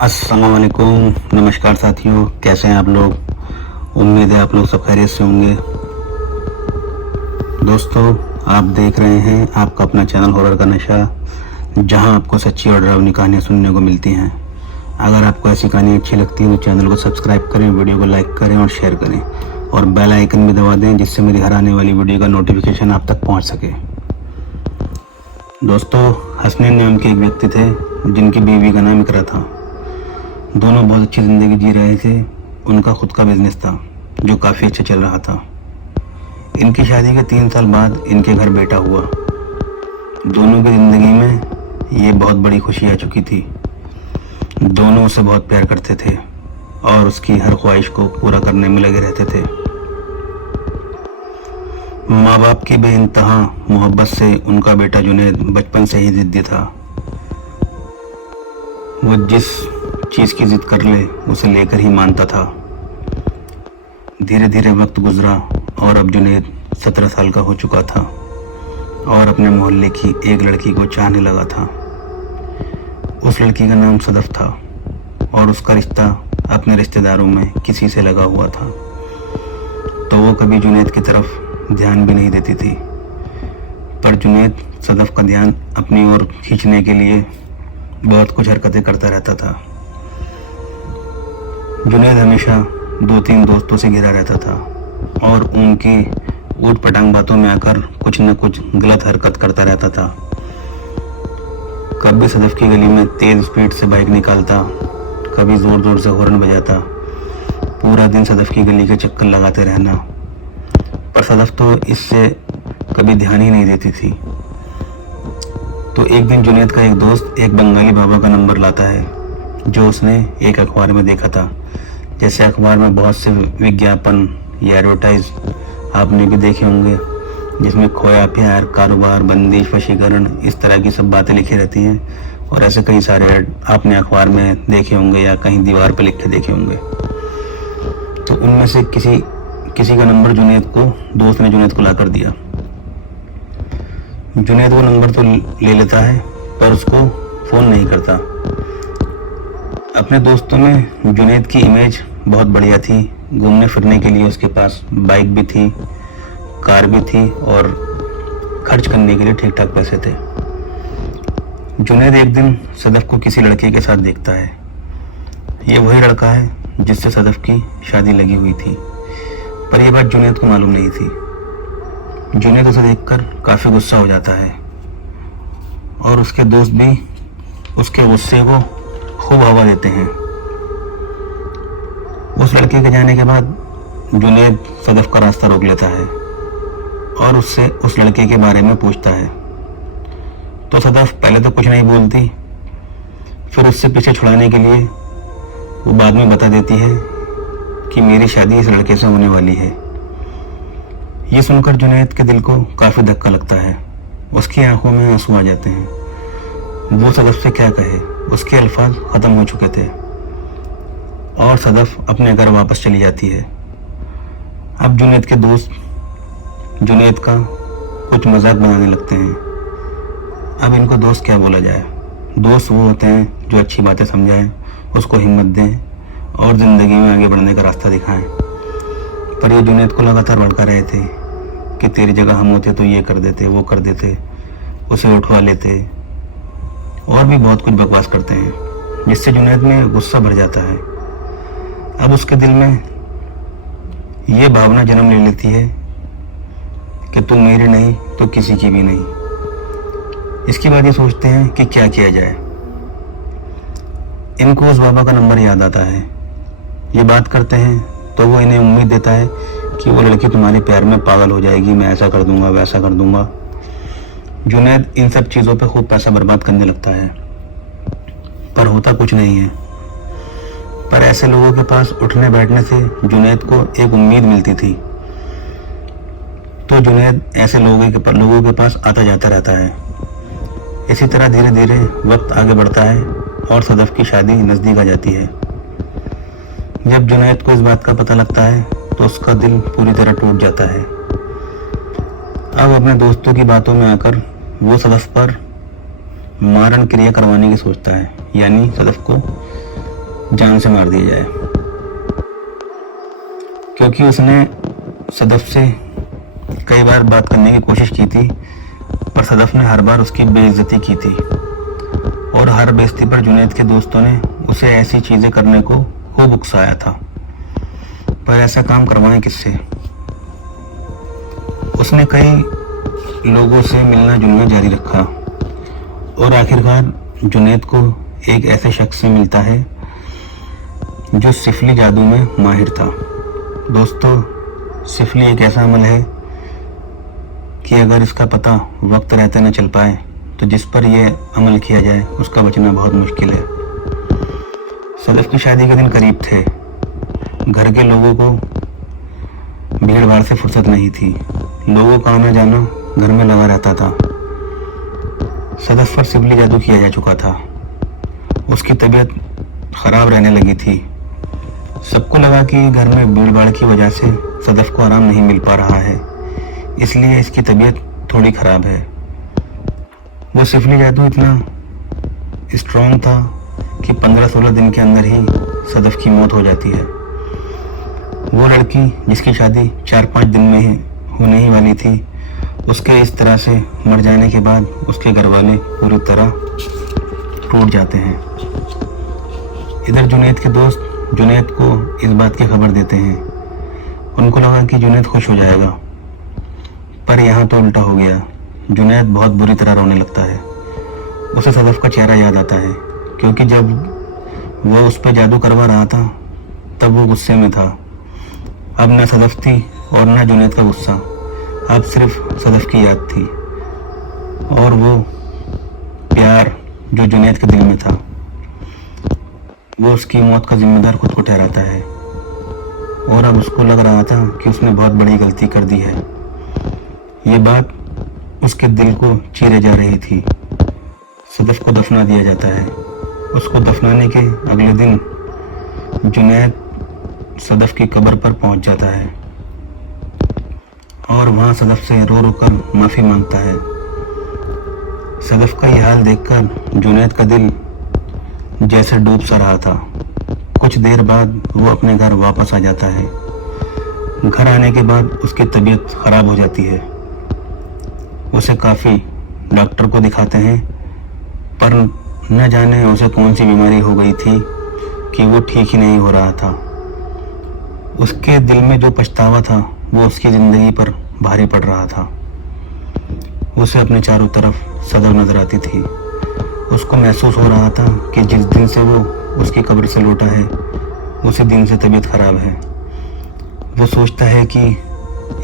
अस्सलाम वालेकुम। नमस्कार साथियों, कैसे हैं आप लोग। उम्मीद है आप लोग सब खैरियत से होंगे। दोस्तों, आप देख रहे हैं आपका अपना चैनल हॉरर का नशा, जहां आपको सच्ची और डरावनी कहानियां सुनने को मिलती हैं। अगर आपको ऐसी कहानी अच्छी लगती है तो चैनल को सब्सक्राइब करें, वीडियो को लाइक करें और शेयर करें, और बेल आइकन भी दबा दें, जिससे मेरी हर आने वाली वीडियो का नोटिफिकेशन आप तक पहुँच सके। दोस्तों, हसनैन नाम के एक व्यक्ति थे जिनकी बीवी का नाम इकरा था। दोनों बहुत अच्छी ज़िंदगी जी रहे थे। उनका खुद का बिजनेस था जो काफ़ी अच्छा चल रहा था। इनकी शादी के 3 साल बाद इनके घर बेटा हुआ। दोनों की ज़िंदगी में ये बहुत बड़ी खुशी आ चुकी थी। दोनों उसे बहुत प्यार करते थे और उसकी हर ख्वाहिश को पूरा करने में लगे रहते थे। माँ बाप की बेइंतहा मोहब्बत से उनका बेटा जुनैद बचपन से ही ज़िद्दी था। वो जिस चीज़ की जिद कर ले उसे लेकर ही मानता था। धीरे धीरे वक्त गुजरा और अब जुनैद 17 साल का हो चुका था और अपने मोहल्ले की एक लड़की को चाहने लगा था। उस लड़की का नाम सदफ था और उसका रिश्ता अपने रिश्तेदारों में किसी से लगा हुआ था, तो वो कभी जुनैद की तरफ ध्यान भी नहीं देती थी। पर जुनैद सदफ का ध्यान अपनी ओर खींचने के लिए बहुत कुछ हरकतें करता रहता था। जुनैद हमेशा 2-3 दोस्तों से घिरा रहता था और उनकी ऊट पटांग बातों में आकर कुछ न कुछ गलत हरकत करता रहता था। कभी सदफ की गली में तेज स्पीड से बाइक निकालता, कभी जोर जोर से हॉर्न बजाता। पूरा दिन सदफ की गली के चक्कर लगाते रहना, पर सदफ तो इससे कभी ध्यान ही नहीं देती थी। तो एक दिन जुनैद का एक दोस्त एक बंगाली बाबा का नंबर लाता है, जो उसने एक अखबार में देखा था। जैसे अखबार में बहुत से विज्ञापन या एडवर्टाइज आपने भी देखे होंगे, जिसमें खोया प्यार, कारोबार, बंदिश, वशीकरण, इस तरह की सब बातें लिखी रहती हैं। और ऐसे कई सारे ऐड आपने अखबार में देखे होंगे या कहीं दीवार पर लिख के देखे होंगे। तो उनमें से किसी का नंबर दोस्त ने जुनैद को ला कर दिया। जुनैद वो नंबर तो ले लेता है, पर उसको फ़ोन नहीं करता। अपने दोस्तों में जुनैद की इमेज बहुत बढ़िया थी। घूमने फिरने के लिए उसके पास बाइक भी थी, कार भी थी और खर्च करने के लिए ठीक ठाक पैसे थे। जुनैद एक दिन सदफ को किसी लड़के के साथ देखता है। ये वही लड़का है जिससे सदफ की शादी लगी हुई थी, पर यह बात जुनैद को मालूम नहीं थी। जुनैद उसे देखकर काफ़ी गुस्सा हो जाता है और उसके दोस्त भी उसके गुस्से को खूब हवा देते हैं। उस लड़के के जाने के बाद जुनैद सदफ का रास्ता रोक लेता है और उससे उस लड़के के बारे में पूछता है। तो सदफ पहले तो कुछ नहीं बोलती, फिर उससे पीछे छुड़ाने के लिए वो बाद में बता देती है कि मेरी शादी इस लड़के से होने वाली है। ये सुनकर जुनैद के दिल को काफ़ी धक्का लगता है। उसकी आंखों में आंसू आ जाते हैं। वो सदफ से क्या कहे, उसके अल्फाज ख़त्म हो चुके थे और सदफ अपने घर वापस चली जाती है। अब जुनैद के दोस्त जुनैद का कुछ मजाक बनाने लगते हैं। अब इनको दोस्त क्या बोला जाए। दोस्त वो होते हैं जो अच्छी बातें समझाएं, उसको हिम्मत दें और ज़िंदगी में आगे बढ़ने का रास्ता दिखाएं। पर ये जुनैद को लगातार भड़का रहे थे कि तेरी जगह हम होते तो ये कर देते, वो कर देते, उसे उठवा लेते, और भी बहुत कुछ बकवास करते हैं, जिससे जुनैद में गुस्सा भर जाता है। अब उसके दिल में ये भावना जन्म ले लेती है कि तू मेरी नहीं तो किसी की भी नहीं। इसके बाद ये सोचते हैं कि क्या किया जाए। इनको उस बाबा का नंबर याद आता है। ये बात करते हैं तो वो इन्हें उम्मीद देता है कि वो लड़की तुम्हारे प्यार में पागल हो जाएगी, मैं ऐसा कर दूंगा, वैसा कर दूंगा। जुनैद इन सब चीज़ों पे खूब पैसा बर्बाद करने लगता है, पर होता कुछ नहीं है। पर ऐसे लोगों के पास उठने बैठने से जुनैद को एक उम्मीद मिलती थी, तो जुनैद ऐसे लोगों के पास आता जाता रहता है। इसी तरह धीरे धीरे वक्त आगे बढ़ता है और सदफ की शादी नज़दीक आ जाती है। जब जुनैद को इस बात का पता लगता है तो उसका दिल पूरी तरह टूट जाता है। अब अपने दोस्तों की बातों में आकर वो सदफ पर मारण क्रिया करवाने की सोचता है, यानी सदफ को जान से मार दिया जाए, क्योंकि उसने सदफ से कई बार बात करने की कोशिश की थी, पर सदफ ने हर बार उसकी बेइज्जती की थी और हर बेइज्जती पर जुनैद के दोस्तों ने उसे ऐसी चीज़ें करने को खूब उकसाया था। पर ऐसा काम करवाएं किससे? उसने कई लोगों से मिलना जुलना जारी रखा और आखिरकार जुनैद को एक ऐसे शख्स से मिलता है जो सिफली जादू में माहिर था। दोस्तों, सिफली एक ऐसा अमल है कि अगर इसका पता वक्त रहते न चल पाए तो जिस पर यह अमल किया जाए उसका बचना बहुत मुश्किल है। सदफ की शादी के दिन करीब थे। घर के लोगों को भीड़ भाड़ से फुर्सत नहीं थी। लोगों का आना जाना घर में लगा रहता था। सदफ पर सिफली जादू किया जा चुका था। उसकी तबीयत खराब रहने लगी थी। सबको लगा कि घर में भीड़ भाड़ की वजह से सदफ को आराम नहीं मिल पा रहा है, इसलिए इसकी तबीयत थोड़ी खराब है। वो सिफली जादू इतना स्ट्रॉन्ग था कि 15-16 दिन के अंदर ही सदफ की मौत हो जाती है। वो लड़की जिसकी शादी 4-5 दिन में ही होने ही वाली थी, उसके इस तरह से मर जाने के बाद उसके घर वाले पूरी तरह टूट जाते हैं। इधर जुनैद के दोस्त जुनैद को इस बात की खबर देते हैं। उनको लगा कि जुनैद खुश हो जाएगा, पर यहाँ तो उल्टा हो गया। जुनैद बहुत बुरी तरह रोने लगता है। उसे सदफ का चेहरा याद आता है, क्योंकि जब वह उस पर जादू करवा रहा था तब वो गुस्से में था। अब न सदफ थी और न जुनैद का गुस्सा, अब सिर्फ सदफ की याद थी और वो प्यार जो जुनैद के दिल में था। वो उसकी मौत का जिम्मेदार खुद को ठहराता है और अब उसको लग रहा था कि उसने बहुत बड़ी गलती कर दी है। ये बात उसके दिल को चीरे जा रही थी। सदफ को दफना दिया जाता है। उसको दफनाने के अगले दिन जुनैद सदफ की कब्र पर पहुंच जाता है और वहां सदफ से रो रो कर माफ़ी मांगता है। सदफ का यह हाल देखकर जुनैद का दिल जैसे डूब सा रहा था। कुछ देर बाद वो अपने घर वापस आ जाता है। घर आने के बाद उसकी तबीयत खराब हो जाती है। उसे काफ़ी डॉक्टर को दिखाते हैं, पर न जाने उसे कौन सी बीमारी हो गई थी कि वो ठीक ही नहीं हो रहा था। उसके दिल में जो पछतावा था वो उसकी ज़िंदगी पर भारी पड़ रहा था। उसे अपने चारों तरफ सदर नजर आती थी। उसको महसूस हो रहा था कि जिस दिन से वो उसकी कब्र से लौटा है उसी दिन से तबीयत खराब है। वो सोचता है कि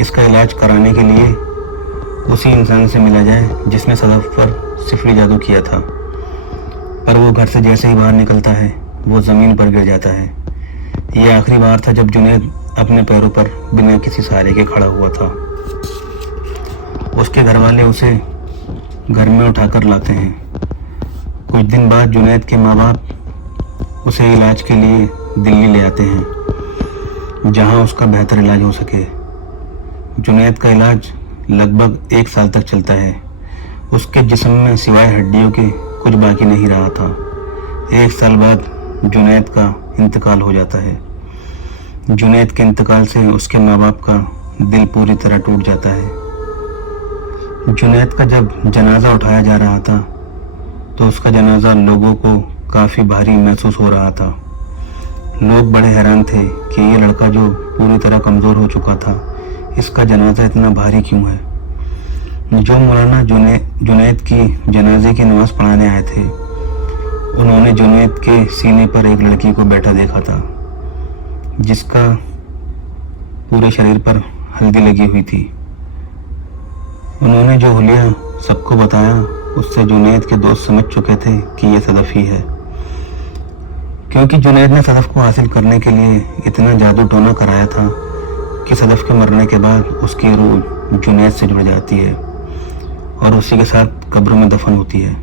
इसका इलाज कराने के लिए उसी इंसान से मिला जाए जिसने सदफ पर सिफली जादू किया था। पर वो घर से जैसे ही बाहर निकलता है वो ज़मीन पर गिर जाता है। ये आखिरी बार था जब जुनैद अपने पैरों पर बिना किसी सहारे के खड़ा हुआ था। उसके घर वाले उसे घर में उठाकर लाते हैं। कुछ दिन बाद जुनैद के माँ बाप उसे इलाज के लिए दिल्ली ले आते हैं, जहां उसका बेहतर इलाज हो सके। जुनैद का इलाज लगभग 1 साल तक चलता है। उसके जिस्म में सिवाय हड्डियों के कुछ बाकी नहीं रहा था। 1 साल बाद जुनैद का इंतकाल हो जाता है। जुनैद के इंतकाल से उसके माँ बाप का दिल पूरी तरह टूट जाता है। जुनैद का जब जनाजा उठाया जा रहा था तो उसका जनाजा लोगों को काफ़ी भारी महसूस हो रहा था। लोग बड़े हैरान थे कि ये लड़का जो पूरी तरह कमज़ोर हो चुका था, इसका जनाजा इतना भारी क्यों है। जो मौलाना जुनैद की जनाजे की नमाज़ पढ़ाने आए थे, उन्होंने जुनैद के सीने पर एक लड़की को बैठा देखा था जिसका पूरे शरीर पर हल्दी लगी हुई थी। उन्होंने जो हुलिया सबको बताया उससे जुनैद के दोस्त समझ चुके थे कि यह सदफ ही है, क्योंकि जुनैद ने सदफ को हासिल करने के लिए इतना जादू टोना कराया था कि सदफ के मरने के बाद उसकी रूह जुनैद से जुड़ जाती है और उसी के साथ कब्र में दफन होती है।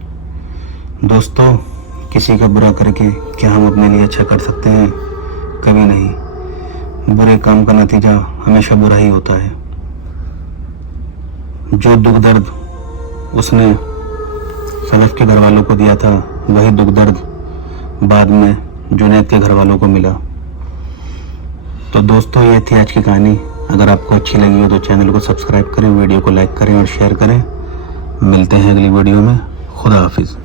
दोस्तों, किसी का बुरा करके क्या हम अपने लिए अच्छा कर सकते हैं? कभी नहीं। बुरे काम का नतीजा हमेशा बुरा ही होता है। जो दुख दर्द उसने सदफ के घर वालों को दिया था, वही दुख दर्द बाद में जुनैद के घर वालों को मिला। तो दोस्तों ये थी आज की कहानी। अगर आपको अच्छी लगी हो तो चैनल को सब्सक्राइब करें, वीडियो को लाइक करें और शेयर करें। मिलते हैं अगली वीडियो में। खुदा हाफिज़।